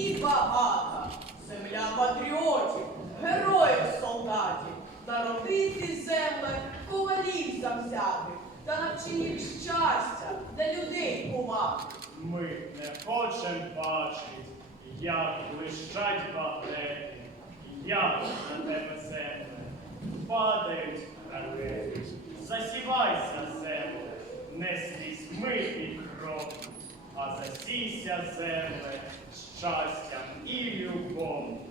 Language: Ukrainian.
і багата, земля патріотів, героїв солдатів, народити земле ковалів завзятих, та навчи щастя для людей поваги. Ми не хочем бачить, як блищать багрети, як на тебе земле падають ракети. Засівайся, земле, не слізьми а засійся, земле, щастям і любов.